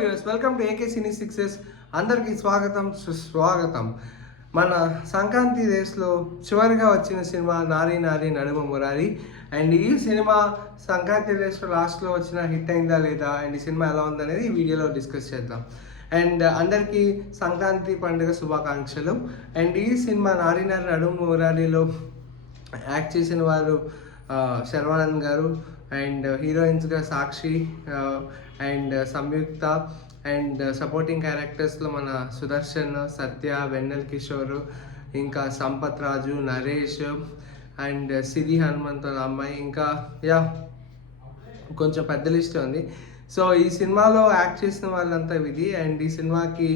Viewers, welcome to AK cine sixes. అందరికీ స్వాగతం సుస్వాగతం. మన సంక్రాంతి రేస్లో చివరిగా వచ్చిన సినిమా నారీ నారీ నడుమ మురారి. అండ్ ఈ సినిమా సంక్రాంతి రేస్లో లాస్ట్లో వచ్చిన హిట్ అయిందా లేదా, అండ్ ఈ సినిమా ఎలా ఉందనేది ఈ వీడియోలో డిస్కస్ చేద్దాం. అండ్ అందరికీ సంక్రాంతి పండుగ శుభాకాంక్షలు. అండ్ ఈ సినిమా నారీ నారీ నడుమ మురారిలో యాక్ట్ చేసిన వారు శర్వానంద్ గారు, అండ్ హీరోయిన్స్గా Sakshi and Samyuktha, and supporting క్యారెక్టర్స్లో మన సుదర్శన్, సత్య, వెన్నెల్ కిషోర్, ఇంకా సంపత్ రాజు, నరేష్, అండ్ సిరి హనుమంత్ అనే అమ్మాయి, ఇంకా కొంచెం పెద్ద లిస్ట్ ఉంది. సో ఈ సినిమాలో యాక్ట్ చేసిన వాళ్ళంతా ఇది. అండ్ ఈ సినిమాకి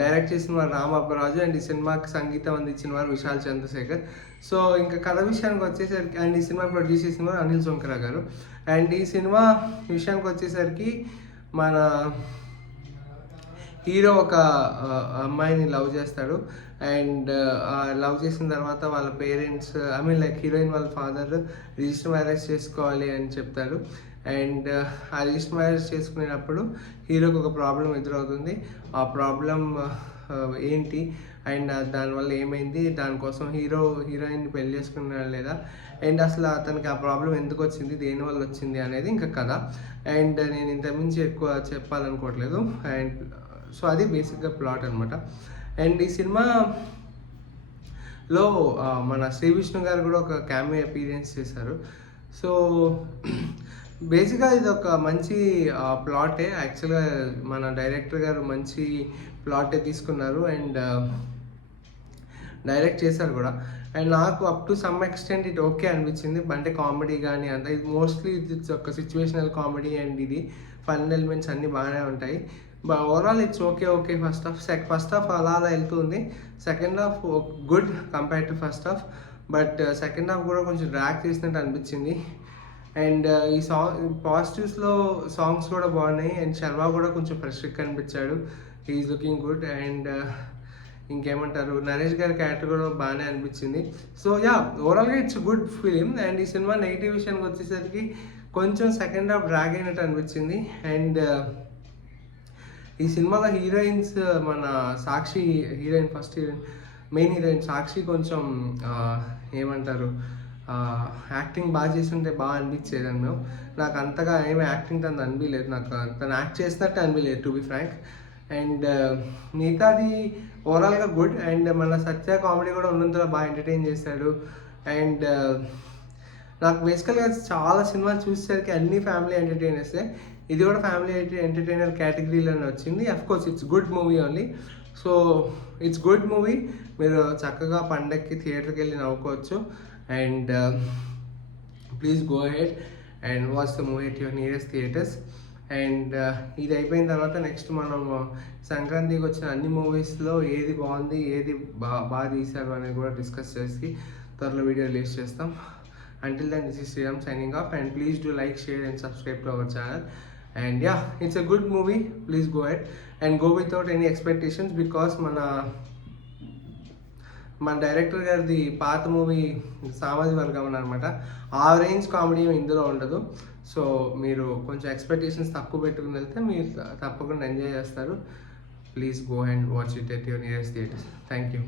డైరెక్ట్ చేసిన వారు రామబ్బరాజు, అండ్ ఈ సినిమాకి సంగీతం అందించిన వారు విశాల్ చంద్రశేఖర్. సో ఇంకా కథ విషయానికి వచ్చేసరికి, అండ్ ఈ సినిమా ప్రొడ్యూస్ చేసిన వారు అనిల్ సోంకరా గారు. అండ్ ఈ సినిమా విషయానికి వచ్చేసరికి మన హీరో ఒక అమ్మాయిని లవ్ చేస్తాడు. అండ్ లవ్ చేసిన తర్వాత వాళ్ళ పేరెంట్స్, హీరోయిన్ వాళ్ళ ఫాదర్ రిజిస్టర్ మ్యారేజ్ చేసుకోవాలి అని చెప్తారు. అండ్ ఆ రిజిస్టర్ మ్యారేజ్ చేసుకునేటప్పుడు హీరోకి ఒక ప్రాబ్లం ఎదురవుతుంది. ఆ ప్రాబ్లం ఏంటి, అండ్ దానివల్ల ఏమైంది, దానికోసం హీరోయిన్ని పెళ్లి చేసుకున్నాడు లేదా, అండ్ అసలు అతనికి ఆ ప్రాబ్లం ఎందుకు వచ్చింది, దేనివల్ల వచ్చింది అనేది ఇంకా కథ. అండ్ నేను ఇంతకుమించి ఎక్కువ చెప్పాలనుకోవట్లేదు. అండ్ సో అది బేసిక్గా ప్లాట్ అనమాట. అండ్ ఈ సినిమాలో మన శ్రీ విష్ణు గారు కూడా ఒక క్యామియో అపీరియన్స్ చేశారు. సో బేసిక్గా ఇది ఒక మంచి ప్లాటే. యాక్చువల్గా మన డైరెక్టర్ గారు మంచి ప్లాటే తీసుకున్నారు అండ్ డైరెక్ట్ చేశారు కూడా. అండ్ నాకు up to some extent it okay అనిపించింది. అంటే కామెడీ కానీ అంత, ఇది మోస్ట్లీ ఇట్స్ ఒక సిచ్యువేషనల్ కామెడీ అండ్ ఇది ఫన్ ఎలిమెంట్స్ అన్నీ బాగానే ఉంటాయి. Overall it's okay. First half అలా వెళ్తుంది. Second half good compare to first half, but second half కూడా కొంచెం డ్రాక్ చేసినట్టు అనిపించింది. అండ్ ఈ పాజిటివ్స్లో సాంగ్స్ కూడా బాగున్నాయి. అండ్ శర్మ కూడా కొంచెం ఫ్రెష్గా కనిపించాడు, హీఈస్ లుకింగ్ గుడ్. అండ్ ఇంకేమంటారు, నరేష్ గారి క్యారెక్టర్ కూడా బాగానే అనిపించింది. సో ఓవరాల్గా ఇట్స్ గుడ్ ఫిలిం. అండ్ ఈ సినిమా నెగిటివ్ విషయానికి వచ్చేసరికి కొంచెం సెకండ్ హాఫ్ డ్రాగ్ అయినట్టు అనిపించింది. అండ్ ఈ సినిమాలో హీరోయిన్స్ మన Sakshi heroine, first heroine, main heroine Sakshi కొంచెం ఏమంటారు, యాక్టింగ్ బాగా చేస్తుంటే బాగా అనిపించేది అన్న. నాకు అంతగా ఏమీ యాక్టింగ్ తను అనిపించలేదు, నాకు తను యాక్ట్ చేసినట్టు అనిపించలేదు టు బి ఫ్రాంక్. అండ్ మిగతాది ఓవరాల్గా గుడ్. అండ్ మన సత్య కామెడీ కూడా ఉన్నంతలో బాగా ఎంటర్టైన్ చేశాడు. అండ్ నాకు బేసికల్గా చాలా సినిమాలు చూసేసరికి అన్ని ఫ్యామిలీ ఎంటర్టైనర్సే, ఇది కూడా ఫ్యామిలీ ఎంటర్టైనర్ కేటగిరీలోనే వచ్చింది. Of course it's good movie only. So it's good movie. మీరు చక్కగా పండగకి థియేటర్కి వెళ్ళి నవ్వుకోవచ్చు. And please go ahead and watch the movie at your nearest theatres. And ఇది అయిపోయిన తర్వాత నెక్స్ట్ మనం సంక్రాంతికి వచ్చిన అన్ని మూవీస్లో ఏది బాగుంది, ఏది బాగా తీశారు అనేది కూడా డిస్కస్ చేసి త్వరలో వీడియో రిలీజ్ చేస్తాం. Until then, this is Sriram signing off, and please do like, share and subscribe to our channel. And it's a good movie. Please go ahead and go without any expectations, because మన director గారిది పాత movie సామాజిక వర్గం అనమాట. ఆ range comedy ఇందులో ఉండదు. So మీరు కొంచెం ఎక్స్పెక్టేషన్స్ తక్కువ పెట్టుకుని వెళ్తే మీరు తప్పకుండా ఎంజాయ్ చేస్తారు. Please go and watch it at your nearest theatres. Thank you.